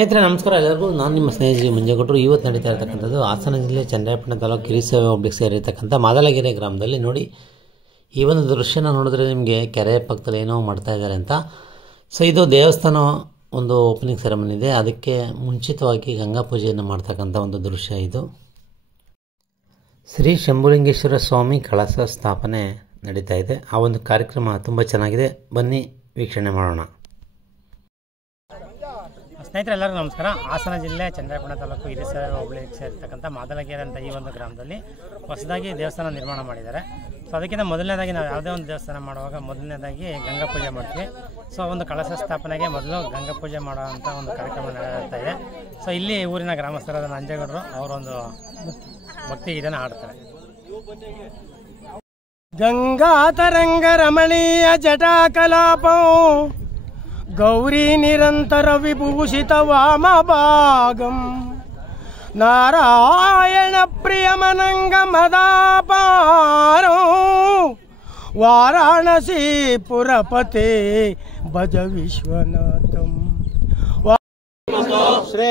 ಸ್ನೇಹಿತರೆ ನಮಸ್ಕಾರ ಎಲ್ಲರಿಗೂ. ನಾನು ನಿಮ್ಮ ಸ್ನೇಹಿತರು ಮಂಜೇಗೌಡರು. ಇವತ್ತು ನಡೀತಾ ಇರತಕ್ಕಂಥದ್ದು ಹಾಸನ ಜಿಲ್ಲೆ ಚನ್ನರಾಯಪಟ್ಟಣ ತಾಲೂಕು ಕಿರಿಸೇವೆ ಹೋಬಳಿಗೆ ಸೇರಿರ್ತಕ್ಕಂಥ ಮಾದಲಗೆರೆ ಗ್ರಾಮದಲ್ಲಿ. ನೋಡಿ, ಈ ಒಂದು ದೃಶ್ಯನ ನೋಡಿದ್ರೆ ನಿಮಗೆ ಕೆರೆ ಪಕ್ಕದಲ್ಲಿ ಏನೋ ಮಾಡ್ತಾ ಇದ್ದಾರೆ ಅಂತ. ಸೊ ಇದು ದೇವಸ್ಥಾನ ಒಂದು ಓಪನಿಂಗ್ ಸೆರೆಮನಿ ಇದೆ, ಅದಕ್ಕೆ ಮುಂಚಿತವಾಗಿ ಗಂಗಾ ಪೂಜೆಯನ್ನು ಮಾಡ್ತಕ್ಕಂಥ ಒಂದು ದೃಶ್ಯ ಇದು. ಶ್ರೀ ಶಂಭುಲಿಂಗೇಶ್ವರ ಸ್ವಾಮಿ ಕಳಸ ಸ್ಥಾಪನೆ ನಡೀತಾ ಇದೆ. ಆ ಒಂದು ಕಾರ್ಯಕ್ರಮ ತುಂಬ ಚೆನ್ನಾಗಿದೆ, ಬನ್ನಿ ವೀಕ್ಷಣೆ ಮಾಡೋಣ. ಸ್ನೇಹಿತರೆ ಎಲ್ಲರಿಗೂ ನಮಸ್ಕಾರ. ಹಾಸನ ಜಿಲ್ಲೆ ಚನ್ನರಾಯಪಟ್ಟಣ ತಾಲೂಕು ಹಿರಿಸೇವೆ ಹೋಬಳಿಗೆ ಸೇರಿರ್ತಕ್ಕಂಥ ಮಾದಲಗೆರೆ ಅಂತ ಈ ಒಂದು ಗ್ರಾಮದಲ್ಲಿ ಹೊಸದಾಗಿ ದೇವಸ್ಥಾನ ನಿರ್ಮಾಣ ಮಾಡಿದ್ದಾರೆ. ಸೊ ಅದಕ್ಕಿಂತ ಮೊದಲನೇದಾಗಿ ನಾವು ಯಾವುದೇ ಒಂದು ದೇವಸ್ಥಾನ ಮಾಡುವಾಗ ಮೊದಲನೇದಾಗಿ ಗಂಗಾ ಪೂಜೆ ಮಾಡ್ತೀವಿ. ಸೊ ಒಂದು ಕಳಶ ಸ್ಥಾಪನೆಗೆ ಮೊದಲು ಗಂಗಾ ಪೂಜೆ ಮಾಡುವಂಥ ಒಂದು ಕಾರ್ಯಕ್ರಮ ನಡೆಯುತ್ತಾ ಇದೆ. ಸೊ ಇಲ್ಲಿ ಊರಿನ ಗ್ರಾಮಸ್ಥರಾದ ನಂಜೇಗೌಡರು ಅವರೊಂದು ಭಕ್ತಿ ಗೀತೆನ ಹಾಡ್ತಾರೆ. ಗಂಗಾ ತರಂಗ ರಮಣೀಯ ಜಟಾ ಕಲಾಪಂ ಗೌರಿ ನಿರಂತರ ವಿಭೂಷಿತ ವಾಮ ಭಾಗಂ ನಾರಾಯಣ ಪ್ರಿಯಮನಂಗ ಮದಾಪಾರೋ ವಾರಾಣಸಿ ಪುರಪತೆ ಭಜ ವಿಶ್ವನಾಥಂ. ಶ್ರೀ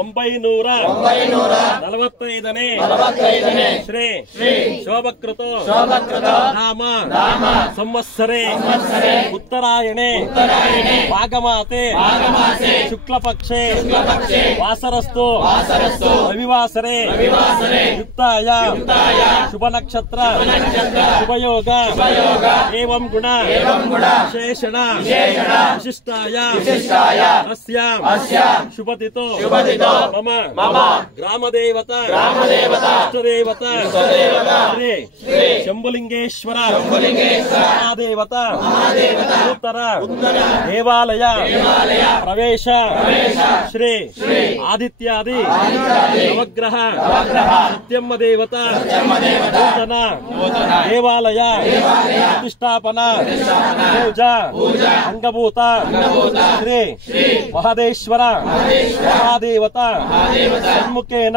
1945ನೇ ಶ್ರೀ ಶೋಭಕೃತ ನಾಮ ಸಂವತ್ಸರೆ ಉತ್ತರಾಯಣೆ ಭಾಗಮಾತೆ ಶುಕ್ಲಪಕ್ಷೆ ವಾಸರಸ್ತು ರವಿವಾಸರೆ ಯುಕ್ತಾಯ ಶುಭ ನಕ್ಷತ್ರ ಶುಭಯೋಗ ಏವಂ ಗುಣ ವಿಶೇಷಣ ವಿಶಿಷ್ಟಾಯ ಶುಭದಿತೋ ಮಮ ಗ್ರಾಮದೇವತ ಇಷ್ಟದೇವತ ಶ್ರೀ ಶಂಭುಲಿಂಗೇಶ್ವರ ಮಹಾದೇವತ ಉತ್ತರ ದೇವಾಲಯ ಪ್ರವೇಶ ಶ್ರೀ ಆದಿತ್ಯಾದಿ ನವಗ್ರಹ ಸತ್ಯಮ್ಮ ದೇವತ ನೂತನ ದೇವಾಲಯ ಪ್ರತಿಷ್ಠಾಪನಾ ಪೂಜಾ ಅಂಗಭೂತ ಶ್ರೀ ಮಹದೇಶ್ವರ ಮಹಾದೇವತ ಸನ್ಮುಖೇನ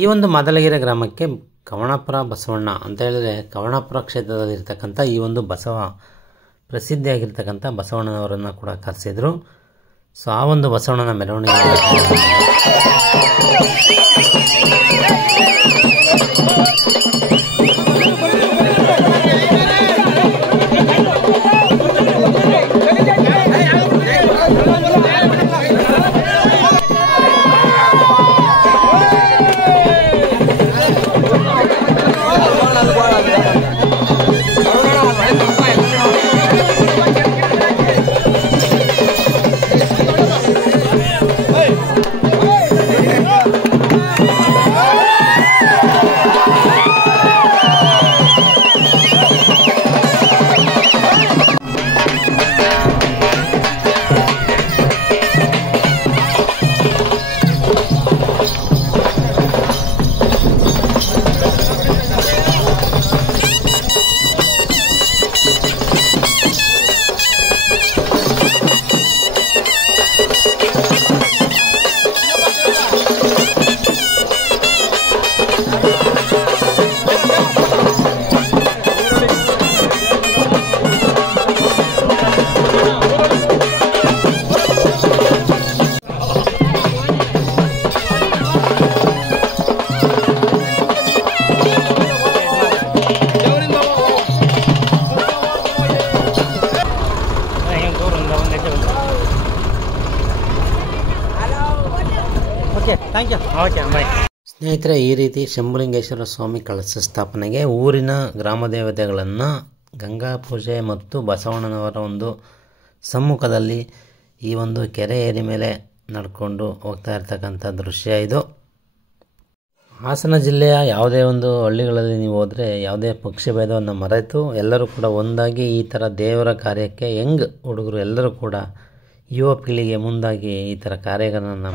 ಈ ಒಂದು ಮಾದಲಗೆರೆ ಗ್ರಾಮಕ್ಕೆ ಕವಣಾಪುರ ಬಸವಣ್ಣ ಅಂತ ಹೇಳಿದ್ರೆ ಕವಣಾಪುರ ಕ್ಷೇತ್ರದಲ್ಲಿರ್ತಕ್ಕಂಥ ಈ ಒಂದು ಬಸವ ಪ್ರಸಿದ್ಧಿಯಾಗಿರ್ತಕ್ಕಂಥ ಬಸವಣ್ಣನವರನ್ನು ಕೂಡ ಕರೆಸಿದ್ರು. ಸೊ ಆ ಒಂದು ಬಸವಣ್ಣನ ಮೆರವಣಿಗೆ okay thank you. Okay bye. ಸ್ನೇಹಿತರೆ, ಈ ರೀತಿ ಶಂಭುಲಿಂಗೇಶ್ವರ ಸ್ವಾಮಿ ಕಳಶ ಸ್ಥಾಪನೆಗೆ ಊರಿನ ಗ್ರಾಮ ದೇವತೆಗಳನ್ನು ಗಂಗಾ ಪೂಜೆ ಮತ್ತು ಬಸವಣ್ಣನವರ ಒಂದು ಸಮ್ಮುಖದಲ್ಲಿ ಈ ಒಂದು ಕೆರೆ ಏರಿ ಮೇಲೆ ನಡ್ಕೊಂಡು ಹೋಗ್ತಾ ಇರ್ತಕ್ಕಂಥ ದೃಶ್ಯ ಇದು. ಹಾಸನ ಜಿಲ್ಲೆಯ ಯಾವುದೇ ಒಂದು ಹಳ್ಳಿಗಳಲ್ಲಿ ನೀವು ಹೋದರೆ ಯಾವುದೇ ಪಕ್ಷಿ ಭೇದವನ್ನು ಮರೆತು ಎಲ್ಲರೂ ಕೂಡ ಒಂದಾಗಿ ಈ ಥರ ದೇವರ ಕಾರ್ಯಕ್ಕೆ ಯಂಗ್ ಹುಡುಗರು ಎಲ್ಲರೂ ಕೂಡ ಯುವ ಪೀಳಿಗೆ ಮುಂದಾಗಿ ಈ ಥರ ಕಾರ್ಯಗಳನ್ನು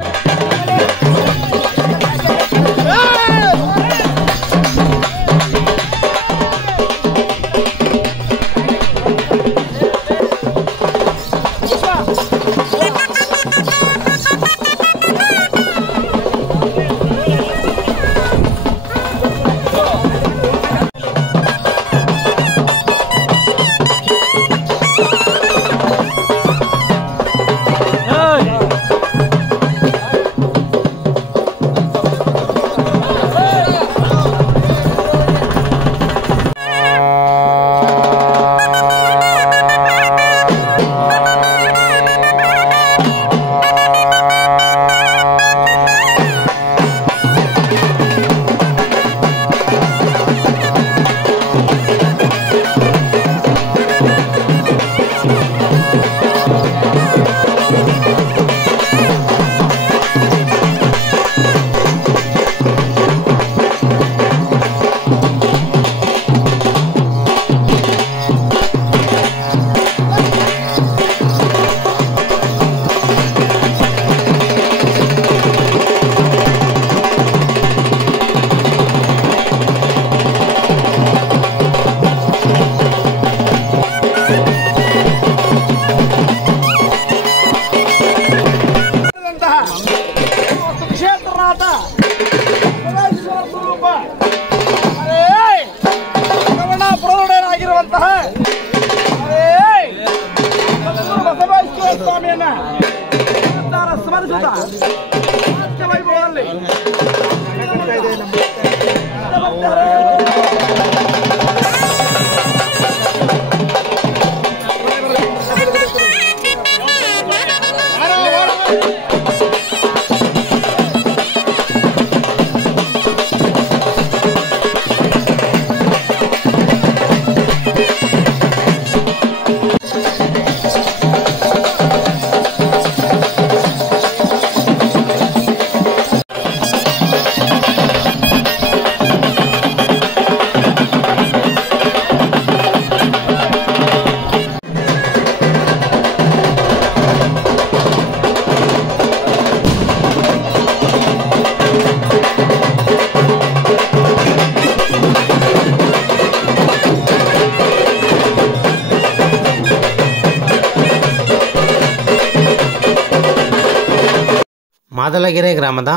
ಮಾದಲಗೆರೆ ಗ್ರಾಮದ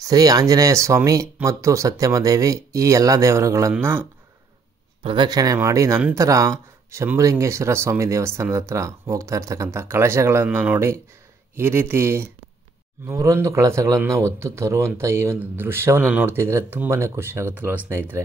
ಶ್ರೀ ಆಂಜನೇಯ ಸ್ವಾಮಿ ಮತ್ತು ಸತ್ಯಮದೇವಿ ಈ ಎಲ್ಲ ದೇವರುಗಳನ್ನು ಪ್ರದಕ್ಷಿಣೆ ಮಾಡಿ ನಂತರ ಶಂಭುಲಿಂಗೇಶ್ವರ ಸ್ವಾಮಿ ದೇವಸ್ಥಾನದ ಹತ್ರ ಹೋಗ್ತಾ ಇರ್ತಕ್ಕಂಥ ಕಳಶಗಳನ್ನು ನೋಡಿ ಈ ರೀತಿ 101 ಕಳಶಗಳನ್ನು ಹೊತ್ತು ತರುವಂಥ ಈ ಒಂದು ದೃಶ್ಯವನ್ನು ನೋಡ್ತಿದ್ರೆ ತುಂಬಾ ಖುಷಿಯಾಗುತ್ತಲ್ವ ಸ್ನೇಹಿತರೆ.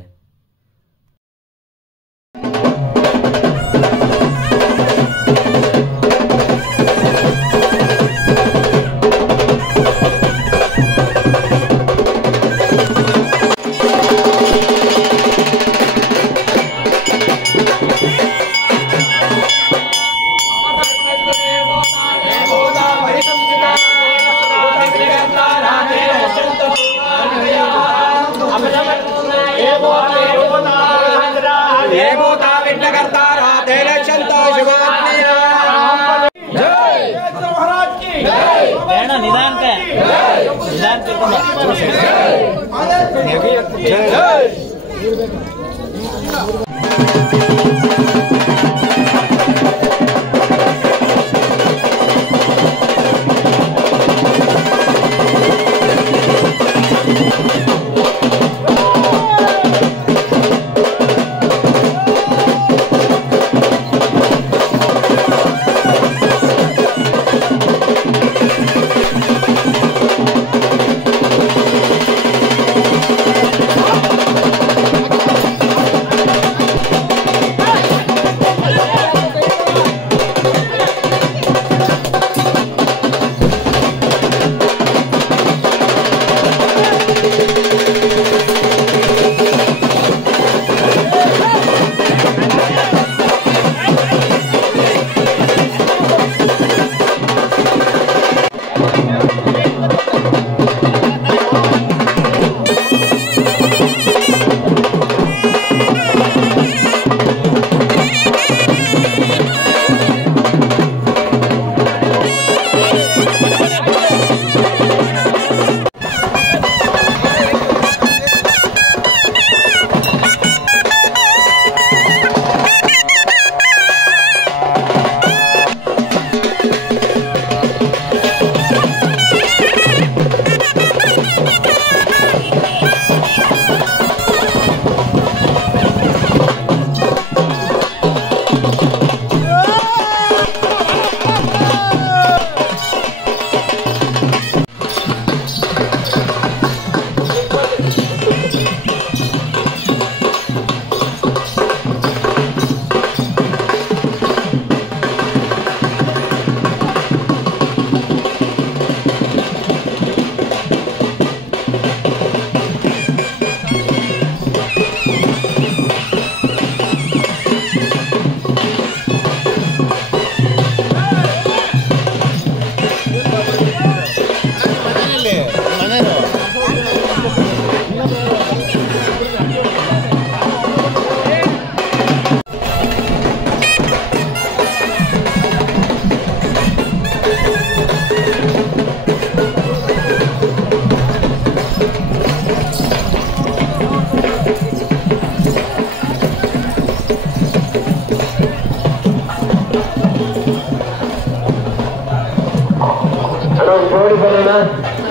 ಜೋಡಿ ಬರೋಣ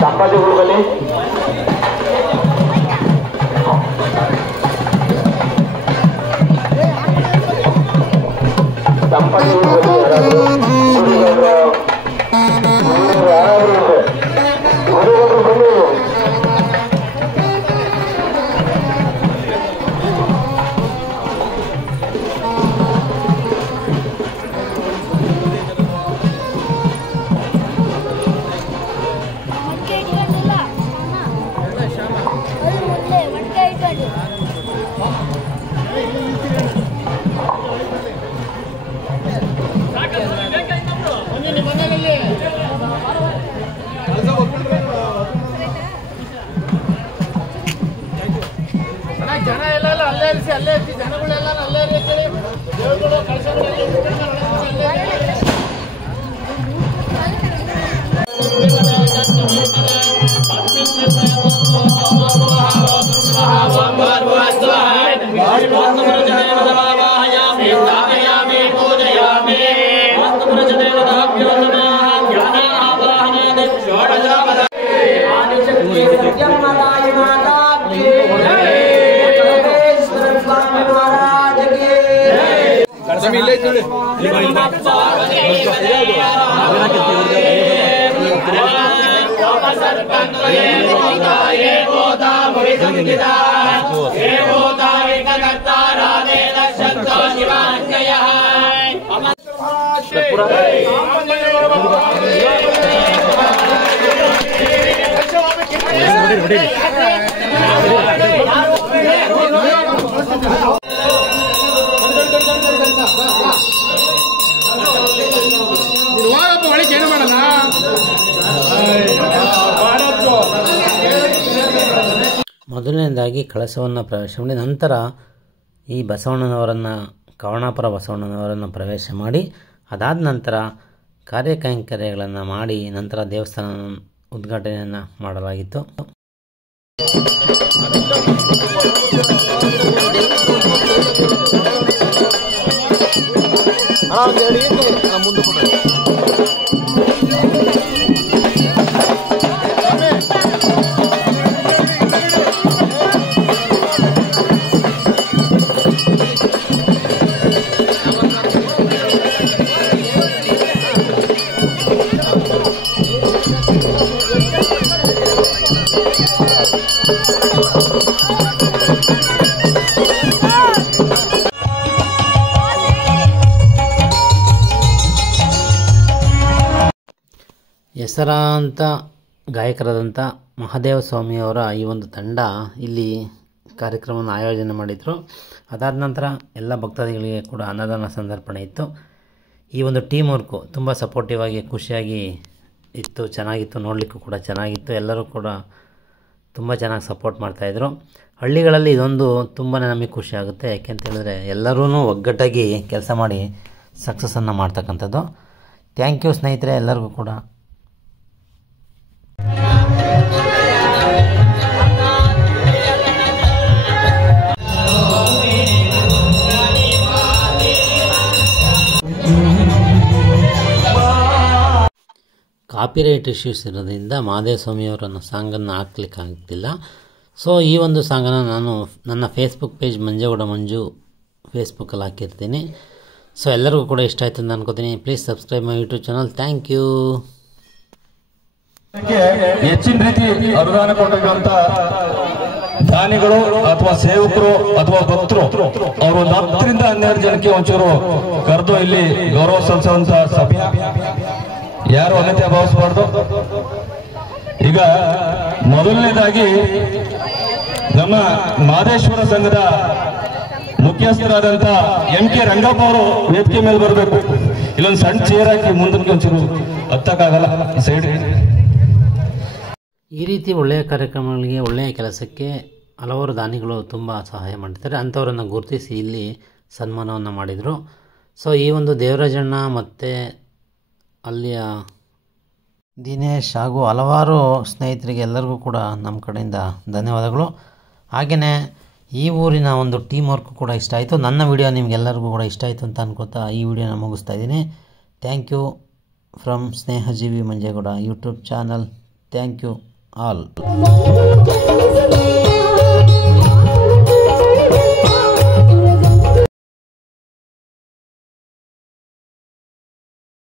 ದಂಪತಿಗಳು ಬನ್ನಿ. ಜನ ಎಲ್ಲ ಅಲ್ಲೇ ಇರಿಸಿ ಜನಗಳೆಲ್ಲ ಅಲ್ಲೇ ಇರಿಸಿ ದೇವರುಗಳು ಕಳಶಗಳು ಮೊದಲನೇದಾಗಿ ಕಳಶವನ್ನು ಪ್ರವೇಶ ಮಾಡಿ ನಂತರ ಈ ಬಸವಣ್ಣನವರನ್ನು ಕವಣಾಪುರ ಬಸವಣ್ಣನವರನ್ನು ಪ್ರವೇಶ ಮಾಡಿ ಅದಾದ ನಂತರ ಕಾರ್ಯಕೈಂಕರ್ಯಗಳನ್ನು ಮಾಡಿ ನಂತರ ದೇವಸ್ಥಾನ ಉದ್ಘಾಟನೆಯನ್ನು ಮಾಡಲಾಗಿತ್ತು. ಹೆಸರಾಂತ ಗಾಯಕರಾದಂಥ ಮಹಾದೇವ ಸ್ವಾಮಿಯವರ ಈ ಒಂದು ತಂಡ ಇಲ್ಲಿ ಕಾರ್ಯಕ್ರಮವನ್ನು ಆಯೋಜನೆ ಮಾಡಿದರು. ಅದಾದ ನಂತರ ಎಲ್ಲ ಭಕ್ತಾದಿಗಳಿಗೆ ಕೂಡ ಅನ್ನದಾನ ಸಂದರ್ಪಣೆ ಇತ್ತು. ಈ ಒಂದು ಟೀಮ್ ವರ್ಕು ತುಂಬ ಸಪೋರ್ಟಿವ್ ಆಗಿ ಖುಷಿಯಾಗಿ ಇತ್ತು, ಚೆನ್ನಾಗಿತ್ತು, ನೋಡಲಿಕ್ಕೂ ಕೂಡ ಚೆನ್ನಾಗಿತ್ತು. ಎಲ್ಲರೂ ಕೂಡ ತುಂಬ ಚೆನ್ನಾಗಿ ಸಪೋರ್ಟ್ ಮಾಡ್ತಾಯಿದ್ರು. ಹಳ್ಳಿಗಳಲ್ಲಿ ಇದೊಂದು ತುಂಬಾ ನಮಗೆ ಖುಷಿ ಆಗುತ್ತೆ, ಯಾಕೆಂತ ಹೇಳಿದ್ರೆ ಎಲ್ಲರೂ ಒಗ್ಗಟ್ಟಾಗಿ ಕೆಲಸ ಮಾಡಿ ಸಕ್ಸಸ್ಸನ್ನು ಮಾಡ್ತಕ್ಕಂಥದ್ದು. ಥ್ಯಾಂಕ್ ಯು ಸ್ನೇಹಿತರೆ ಎಲ್ಲರಿಗೂ ಕೂಡ. ಕಾಪಿರೈಟ್ ಇಶ್ಯೂಸ್ ಇರೋದ್ರಿಂದ ಮಹಾದೇವ ಸ್ವಾಮಿಯವರನ್ನು ಸಾಂಗನ್ನು ಹಾಕ್ಲಿಕ್ಕೆ ಆಗ್ತಿಲ್ಲ. ಸೊ ಈ ಒಂದು ಸಾಂಗನ್ನು ನಾನು ನನ್ನ ಫೇಸ್ಬುಕ್ ಪೇಜ್ ಮಂಜೇಗೌಡ ಮಂಜು ಫೇಸ್ಬುಕ್ಕಲ್ಲಿ ಹಾಕಿರ್ತೀನಿ. ಸೊ ಎಲ್ಲರಿಗೂ ಕೂಡ ಇಷ್ಟ ಆಯಿತು ಅಂತ ಅನ್ಕೋತೀನಿ. Please subscribe my YouTube channel. Thank you. ಹೆಚ್ಚಿನ ರೀತಿ ಅನುದಾನ ಕೊಟ್ಟಿರುವಂತ ದಾನಿಗಳು ಅಥವಾ ಸೇವಕರು ಅಥವಾ ಭಕ್ತರು ಅವರು 10ರಿಂದ 12 ಜನಕ್ಕೆ ಒಂಚೂರು ಕರೆದು ಇಲ್ಲಿ ಗೌರವ ಸಲ್ಲಿಸುವಂತ ಸಭೆ ಯಾರು ಅಗತ್ಯ ಭಾವಿಸಬಾರ್ದು. ಈಗ ಮೊದಲನೇದಾಗಿ ನಮ್ಮ ಮಹದೇಶ್ವರ ಸಂಘದ ಮುಖ್ಯಸ್ಥರಾದಂತ MK ರಂಗಪ್ಪ ಅವರು ವೇದಿಕೆ ಮೇಲೆ ಬರಬೇಕು. ಇಲ್ಲೊಂದು ಸಣ್ಣ ಚೇರ್ ಹಾಕಿ ಮುಂದಕ್ಕೆ ಒಂಚೂರು ಹತ್ತಕ್ಕಾಗಲ್ಲ, ಸೈಡ್. ಈ ರೀತಿ ಒಳ್ಳೆಯ ಕಾರ್ಯಕ್ರಮಗಳಿಗೆ, ಒಳ್ಳೆಯ ಕೆಲಸಕ್ಕೆ ಹಲವಾರು ದಾನಿಗಳು ತುಂಬ ಸಹಾಯ ಮಾಡ್ತಾರೆ. ಅಂಥವರನ್ನು ಗುರುತಿಸಿ ಇಲ್ಲಿ ಸನ್ಮಾನವನ್ನು ಮಾಡಿದರು. ಸೊ ಈ ಒಂದು ದೇವರಾಜಣ್ಣ ಮತ್ತು ಅಲ್ಲಿಯ ದಿನೇಶ್ ಹಾಗೂ ಹಲವಾರು ಸ್ನೇಹಿತರಿಗೆ ಎಲ್ಲರಿಗೂ ಕೂಡ ನಮ್ಮ ಕಡೆಯಿಂದ ಧನ್ಯವಾದಗಳು. ಹಾಗೆಯೇ ಈ ಊರಿನ ಒಂದು ಟೀಮ್ ವರ್ಕ್ ಕೂಡ ಇಷ್ಟ ಆಯಿತು. ನನ್ನ ವಿಡಿಯೋ ನಿಮಗೆಲ್ಲರಿಗೂ ಕೂಡ ಇಷ್ಟ ಆಯಿತು ಅಂತ ಅನ್ಕೋತಾ ಈ ವಿಡಿಯೋನ ಮುಗಿಸ್ತಾ ಇದ್ದೀನಿ. Thank you. From Snehajeevi Manjegowda YouTube channel. Thank you all.